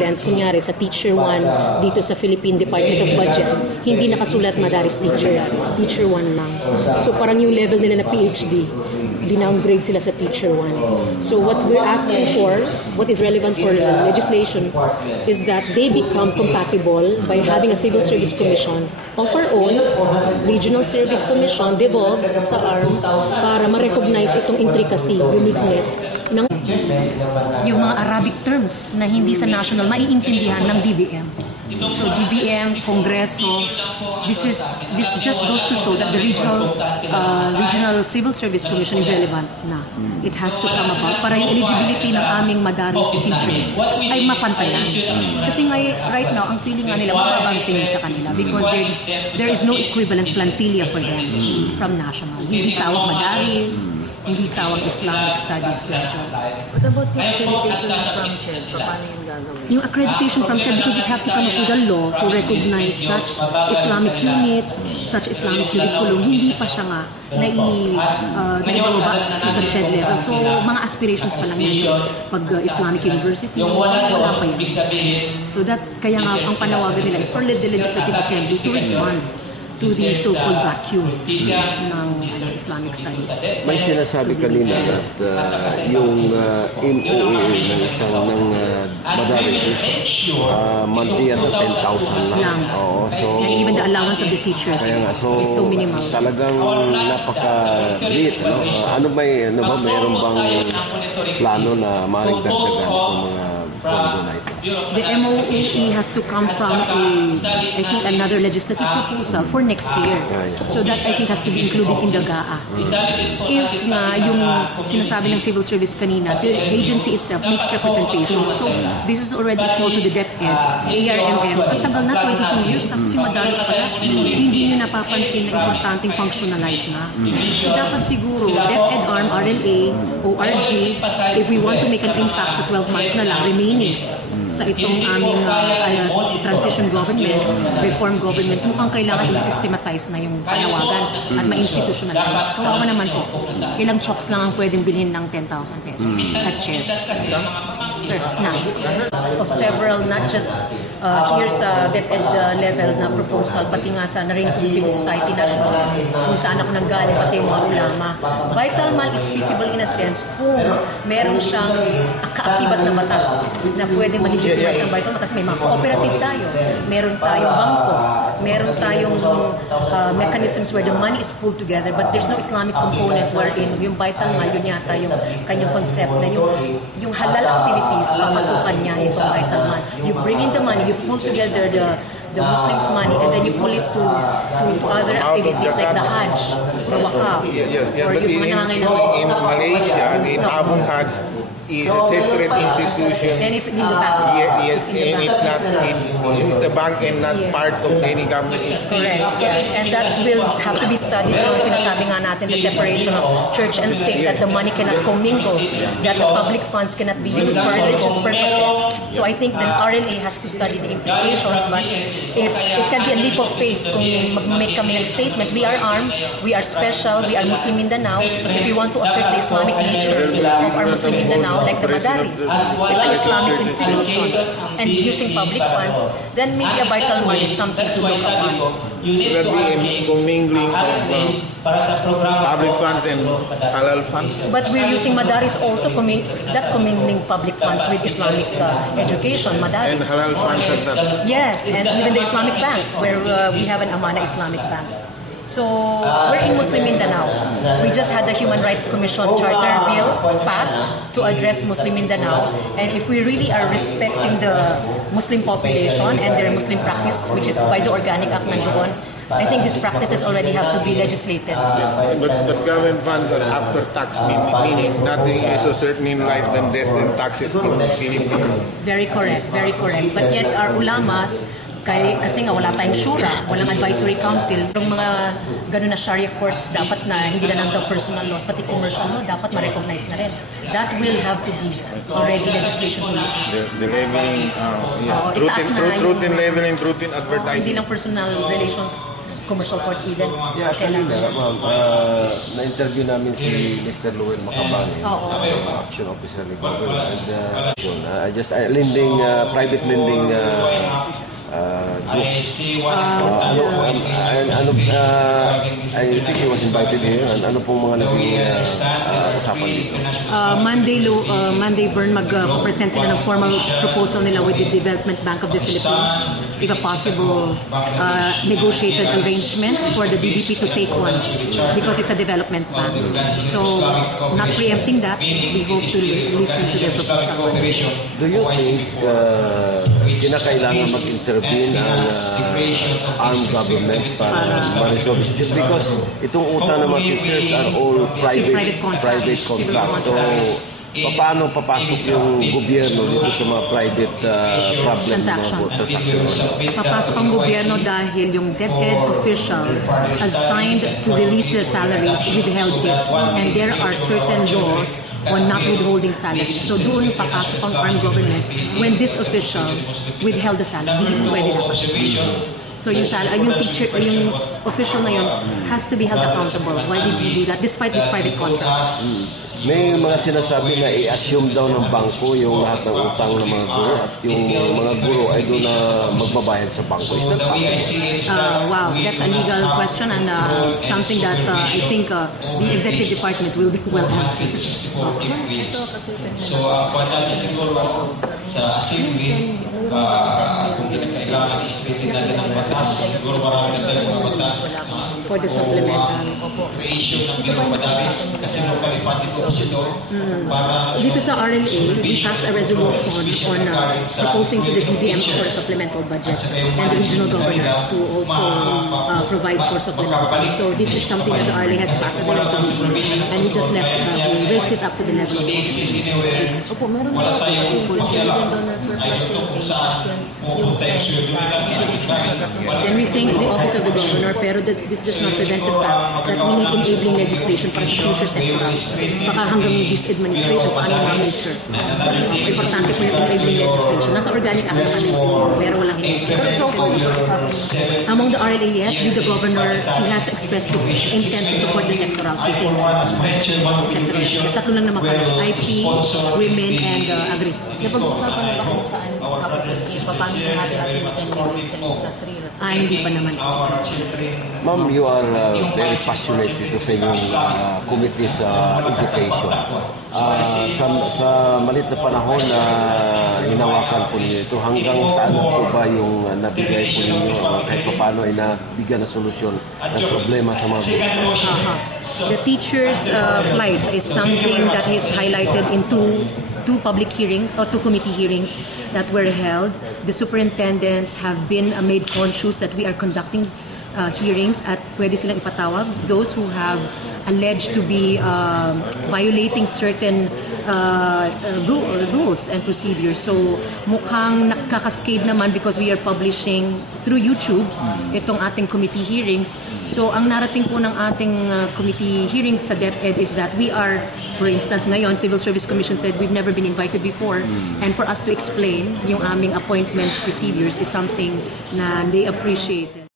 Kunyari sa Teacher 1 dito sa Philippine Department of Budget, hindi nakasulat Madaris Teacher 1 lang. So parang yung level nila na PhD, dinowngrade sila sa Teacher 1. So what we're asking for, what is relevant for the legislation, is that they become compatible by having a Civil Service Commission of our own, Regional Service Commission, devolved sa ARM para ma-recognize itong intricacy, uniqueness ng yung mga Arabic terms na hindi sa national maiintindihan ng DBM. So DBM, Kongreso, this just goes to show that the Regional Civil Service Commission is relevant na. It has to come about para yung eligibility ng aming Madaris teachers ay mapantayan. Kasi nga right now, ang feeling nga nila mababang tingin sa kanila because there is no equivalent plantilla for them from national. Hindi tawag Madaris, hindi tawag Islamic Studies graduate. What about the accreditation from CHED? Paano yung gagawin? Yung accreditation from CHED, because you have to come up with a law to recognize such Islamic units, such Islamic curriculum, hindi pa siya nga naibababa sa CHED level. So, mga aspirations pa lang yan. Pag Islamic University, wala pa yan. So, kaya nga, ang panawagan nila is for the Legislative Assembly to respond to the so-called vacuum ng Islamic Studies. May sinasabi kanina at yung MOA ng isang Madaris is monthly at 10,000 lang. Oo, so, and even the allowance of the teachers is so minimal. Talagang napaka-liit. Ano ba, mayroon bang plano na maaaring dagdagan itong mga pondo na ito? The MOE has to come from I think another legislative proposal for next year. So that I think has to be included in the GAA. If na yung sinasabi ng civil service kanina, the agency itself makes representation. So this is already called to the DepEd, ARMM. Ang tagal na, 22 years, tapos yung Madaris pala, hindi nyo napapansin na importanteng functionalize na. So dapat siguro, DepEd, ARM, RLA, ORG, if we want to make an impact sa 12 months na lang remaining sa itong aming transition government, reform government, mukhang kailangan i-systematize na yung panawagan at ma-institutionalize. Kawawa naman po, ilang chocks lang ang pwedeng bilhin ng 10,000 pesos at chairs. Sir, of several, not just here sa DepEd level na proposal, pati nga sa narinig sa Civil Society National, kung saan ako nanggaling, pati yung mga ulama. Vital Mal is feasible in a sense kung meron siyang kaakibat na batas na pwede ma-legitimize ang Vital Mal kasi may mga cooperative tayo, meron tayong bangko, meron tayong mechanisms where the money is pulled together but there's no Islamic component wherein yung Vital Mal, yun yata yung kanyang concept na yung halal activities, papasukan niya itong Vital Mal. You bring in the money, you pull together the Muslims' money and then you pull it to other activities like the Hajj or Wakaf or yung mga nangangailangan. In Malaysia, the Tabung Hajj is a separate institution. And it's in the bank. Yes, and it's the bank and not part of any government institution. Correct, yes. And that will have to be studied doon. Sinasabi nga natin the separation of church and state, that the money cannot commingle, that the public funds cannot be used for religious purposes. So I think the RLA has to study the implications, but if it can be a leap of faith kung mag-make kami ng statement, we are armed, we are special, we are Muslim Mindanao. If we want to assert the Islamic nature of our Muslim Mindanao, like the Madaris, it's an Islamic institution, and using public funds, then maybe a Vital Mal is something to look upon. Should that be commingling of public funds and halal funds? But we're using Madaris also, that's commingling public funds with Islamic education, Madaris. And halal funds at that? Yes, and even the Islamic Bank, where we have an Amana Islamic Bank. So, we're in Muslim Mindanao. We just had the Human Rights Commission Charter Bill passed to address Muslim Mindanao. And if we really are respecting the Muslim population and their Muslim practice, which is by the Organic Act nandoon, I think these practices already have to be legislated. But government funds are after tax, meaning nothing is a certain in life than death and taxes in Philippines. Very correct, very correct. But yet our ulamas, kasi nga wala tayong shura, walang advisory council, yung mga ganun na Sharia courts dapat na hindi na lang daw personal laws, pati commercial law dapat ma-recognize na rin. That will have to be already legislation to look. The leveling, truth in leveling, truth in advertising. Hindi lang personal relations, commercial courts even? Yeah, kanina, ma'am, na-interview namin si Mr. Luel Macabang, action officer ni government. And private lending group. I think he was invited here. Ano pong mga naging usapan dito? Monday, Vern, mag-present sila ng formal proposal nila with the Development Bank of the Philippines. If a possible negotiated arrangement for the DBP to take one because it's a development bank. So, not preempting that, we hope to listen to their proposal. Do you think kinakailangan mag-intervene ang armed government para ma-resolve? Because itong utang ng mga teachers are all private contracts. So, paano papasok yung gobyerno dito sa mga private transactions? Papasok ang gobyerno dahil yung DepEd official assigned to release their salaries withheld it. And there are certain laws on not withholding salaries. So doon papasok ang armed government when this official withheld the salary. Hindi mo pwede dapat. So yung official na yun has to be held accountable. Why did he do that despite this private contract? May mga sinasabi na i-assume daw ng bangko yung lahat ng utang ng mga guro at yung mga guro ay doon na magbabayad sa bangko. Is that possible? Wow, that's a legal question and something that I think the executive department will be well answered. So, natin siguro sa assembly, kung kinakailangan i-straighten natin ang batas, siguro marami na tayong mga batas for the supplemental. Creation ng Bureau of Madaris, kasi nung dito sa RLA, we passed a resolution on proposing to the DBM for a supplemental budget and the regional governor to also provide for supplemental. So this is something that the RLA has passed as a resolution and we just we raised it up to the level of Opo, meron na Then we thank the office of the governor, pero this does not prevent the fact that we need enabling legislation para sa future sectorals. Baka hanggang this administration, paano namin sure. Importante po yung enabling legislation. Nasa organic act na kami, pero walang enabling. Among the RLA, yes, the governor, he has expressed his intent to support the sectorals within sectorals. Sa tatlo lang naman kami, IP, women, and agri. Napag-usapan na ba kung saan paano natin sa 3? Hindi pa naman. Ma'am, you are very passionate dito sa inyong committee sa education. Sa malit na panahon na hinawakan po ninyo ito, hanggang saan po ba yung nabigay po ninyo kahit pa paano ay nabigyan na solusyon ng problema sa mga guro? The teachers' plight is something that is highlighted in two public hearings or 2 committee hearings that were held. The superintendents have been made conscious that we are conducting hearings at pwede silang ipatawag those who have alleged to be violating certain rules and procedures. So mukhang nakakascade naman because we are publishing through YouTube itong ating committee hearings. So ang narating po ng ating committee hearings sa DepEd is that we are, for instance ngayon, Civil Service Commission said we've never been invited before, and for us to explain yung aming appointments procedures is something na they appreciate.